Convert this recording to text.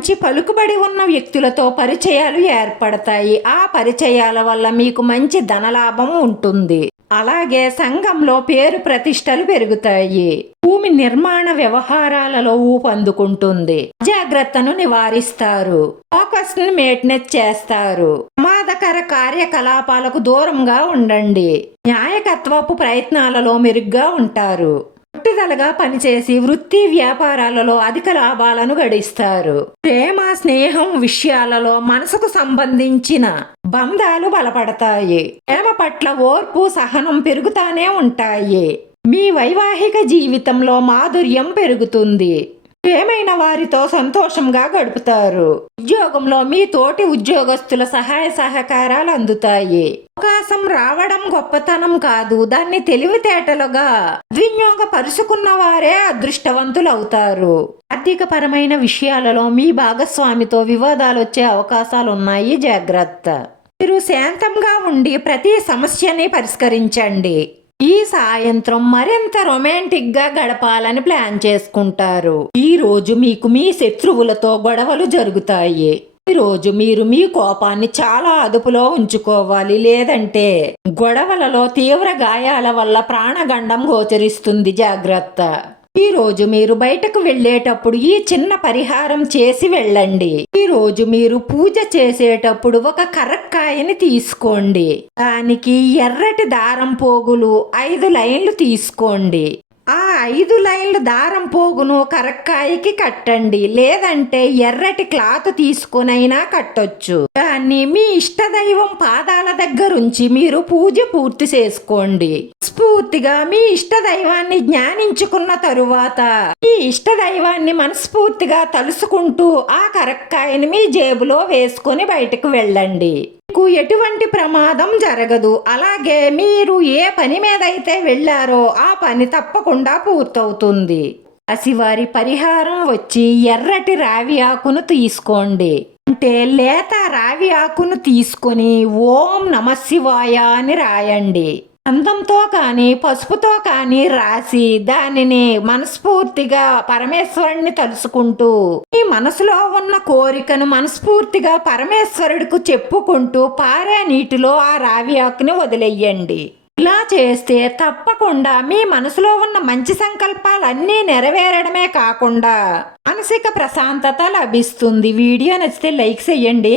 మంచి పలుకుబడి ఉన్న వ్యక్తులతో పరిచయాలు ఏర్పడతాయి. ఆ పరిచయాల వల్ల మీకు మంచి ధనలాభం ఉంటుంది. అలాగే సంఘంలో పేరు ప్రతిష్టలు పెరుగుతాయి. భూమి నిర్మాణ వ్యవహారాలలో ఊపందుకుంటుంది జాగ్రత్తను నివారిస్తారు. ఫోకస్ని మెయింటెనెన్స్ చేస్తారు. ప్రమాదకర కార్యకలాపాలకు దూరంగా ఉండండి. న్యాయకత్వపు ప్రయత్నాలలో మెరుగ్గా ఉంటారు. పట్టుదలగా పనిచేసి వృత్తి వ్యాపారాలలో అధిక లాభాలను గడిస్తారు. ప్రేమ స్నేహం విషయాలలో మనసుకు సంబంధించిన బంధాలు బలపడతాయి. ప్రేమ పట్ల ఓర్పు సహనం పెరుగుతానే ఉంటాయి. మీ వైవాహిక జీవితంలో మాధుర్యం పెరుగుతుంది. ప్రేమైన వారితో సంతోషంగా గడుపుతారు? ఉద్యోగంలో మీ తోటి ఉద్యోగస్తుల సహాయ సహకారాలు అందుతాయి. అవకాశం రావడం గొప్పతనం కాదు. దాన్ని తెలివితేటలుగా వినియోగపరుచుకున్న వారే అదృష్టవంతులవుతారు. ఆర్థిక పరమైన విషయాలలో మీ భాగస్వామితో వివాదాలు వచ్చే అవకాశాలు ఉన్నాయి జాగ్రత్త. మీరు శాంతంగా ఉండి ప్రతి సమస్యని పరిష్కరించండి. ఈ సాయంత్రం మరింత రొమాంటిక్గా గడపాలని ప్లాన్ చేసుకుంటారు. ఈ రోజు మీకు మీ శత్రువులతో గొడవలు జరుగుతాయి. ఈ రోజు మీరు మీ కోపాన్ని చాలా అదుపులో ఉంచుకోవాలి. లేదంటే గొడవలలో తీవ్ర గాయాల వల్ల ప్రాణగండం గోచరిస్తుంది. జాగ్రత్త. ఈరోజు మీరు బయటకు వెళ్ళేటప్పుడు ఈ చిన్న పరిహారం చేసి వెళ్ళండి. ఈరోజు మీరు పూజ చేసేటప్పుడు ఒక కరక్కాయని తీసుకోండి. దానికి ఎర్రటి దారం పోగులు ఐదు లైన్లు తీసుకోండి. ఐదు లైన్ల దారం పోగును కరక్కాయకి కట్టండి. లేదంటే ఎర్రటి క్లాత్ తీసుకునైనా కట్టొచ్చు. దాన్ని మీ ఇష్టదైవం పాదాల దగ్గరుంచి మీరు పూజ పూర్తి చేసుకోండి. స్ఫూర్తిగా మీ ఇష్టదైవాన్ని జ్ఞానించుకున్న తరువాత మీ ఇష్టదైవాన్ని మనస్ఫూర్తిగా తలుసుకుంటూ ఆ కరక్కాయని మీ జేబులో వేసుకొని బయటకు వెళ్ళండి. మీకు ఎటువంటి ప్రమాదం జరగదు. అలాగే మీరు ఏ పని మీద అయితే వెళ్ళారో ఆ పని తప్పకుండా పూర్తవుతుంది. అసివారి పరిహారం వచ్చి ఎర్రటి రావి ఆకును తీసుకోండి. అంటే లేత రావి ఆకును తీసుకొని ఓం నమశివాయ అని రాయండి. అందంతో కానీ పసుపుతో కానీ రాసి దానిని మనస్ఫూర్తిగా పరమేశ్వరుణ్ణి తలుసుకుంటూ ఈ మనసులో ఉన్న కోరికను మనస్ఫూర్తిగా పరమేశ్వరుడికి చెప్పుకుంటూ పారే నీటిలో ఆ రావి ఆకుని వదిలేయండి. ఇలా చేస్తే తప్పకుండా మీ మనసులో ఉన్న మంచి సంకల్పాలన్నీ నెరవేరడమే కాకుండా మానసిక ప్రశాంతత లభిస్తుంది. వీడియో నచ్చితే లైక్ చేయండి.